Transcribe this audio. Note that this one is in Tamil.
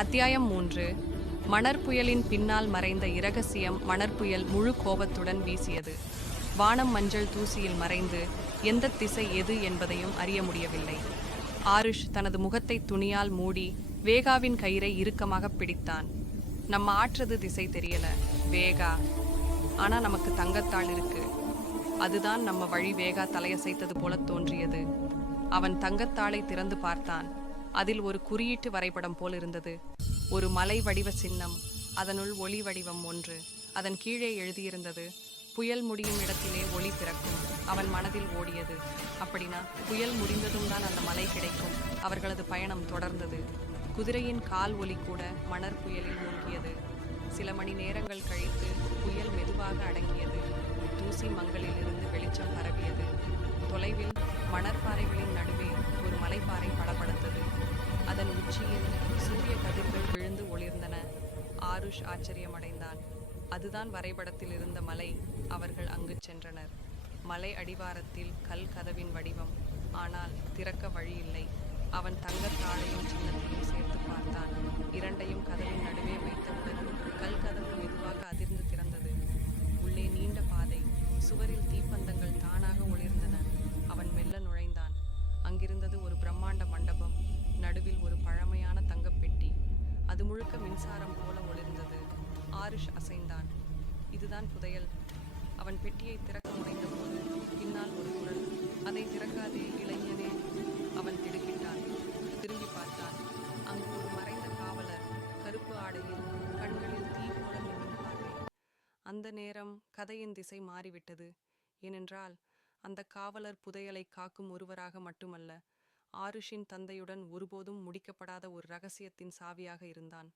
அத்தியாயம் 3. மணற்புயலின் பின்னால் மறைந்த இரகசியம். மணற்புயல் முழு கோபத்துடன் வீசியது. வானம் மஞ்சள் தூசியில் மறைந்து எந்த திசை எது என்பதையும் அறிய முடியவில்லை. ஆருஷ் தனது முகத்தை துணியால் மூடி வேகாவின் கயிறை இறுக்கமாக பிடித்தான். நம்ம ஆற்றது திசை தெரியல வேகா, ஆனா நமக்கு தங்கத்தாள் இருக்கு. அதுதான் நம்ம வழி. வேகா தலையசைத்தது போல தோன்றியது. அவன் தங்கத்தாளை திறந்து பார்த்தான். அதில் ஒரு குறியீட்டு வரைபடம் போல் இருந்தது. ஒரு மலை வடிவ சின்னம், அதனுள் ஒளி வடிவம் ஒன்று. அதன் கீழே எழுதியிருந்தது, புயல் முடியும் இடத்திலே ஒளி பிறக்கும். அவன் மனதில் ஓடியது, அப்படின்னா புயல் முடிந்ததும் தான் அந்த மலை கிடைக்கும். அவர்களது பயணம் தொடர்ந்தது. குதிரையின் கால் ஒலி கூட மணற் புயலில் மூழ்கியது. சில மணி நேரங்கள் கழித்து புயல் மெதுவாக அடங்கியது. தூசி மங்களில் இருந்து வெளிச்சம் பரவியது. தொலைவில் மணற்பாறைகளின் நடுவே ஒரு மலைப்பாறை படபடத்தது. அதன் உச்சியில் சூரிய கதிர்கள் விழுந்து ஒளிர்ந்தன. ஆருஷ் ஆச்சரியமடைந்தான். அதுதான் வரைபடத்தில் இருந்த மலை. அவர்கள் அங்கு சென்றனர். மலை அடிவாரத்தில் கல் கதவின் வடிவம், ஆனால் திறக்க வழியில்லை. அவன் தங்கத்தாளையும் சின்னத்தையும் சேர்த்து பார்த்தான். இரண்டையும் கதவின் நடுவே வைத்தவுடன் கல் கதவு மெதுவாக அதிர்ந்து திறந்தது. உள்ளே நீண்ட பாதை, சுவரில் தீப்பந்தங்கள் தானாக ஒளிர்ந்தன. அவன் மெல்ல நுழைந்தான். அங்கிருந்தது ஒரு பிரம்மாண்ட மண்டபம். நடுவில் ஒரு பழமையான தங்கப்பெட்டி. அது முழுக்க மின்சாரம் போல ஒளிர்ந்தது. ஆருஷ் அசைந்தான். இதுதான் புதையல். அவன் பெட்டியை திறக்க முனைந்தபோது பின்னால் ஒரு குரல், அதை திறக்காதே இளைஞனே. அவன் திடுக்கிட்டான். திரும்பி பார்த்தான். அங்கு ஒரு மறைந்த காவலர், கருப்பு ஆடையில், கண்களில் தீ போல மின்னும் பார்வை. அந்த நேரம் கதையின் திசை மாறிவிட்டது. ஏனென்றால் அந்த காவலர் புதையலை காக்கும் ஒருவராக மட்டுமல்ல, ஆருஷின் தந்தையுடன் ஒருபோதும் முடிக்கப்படாத ஒரு இரகசியத்தின் சாவியாக இருந்தான்.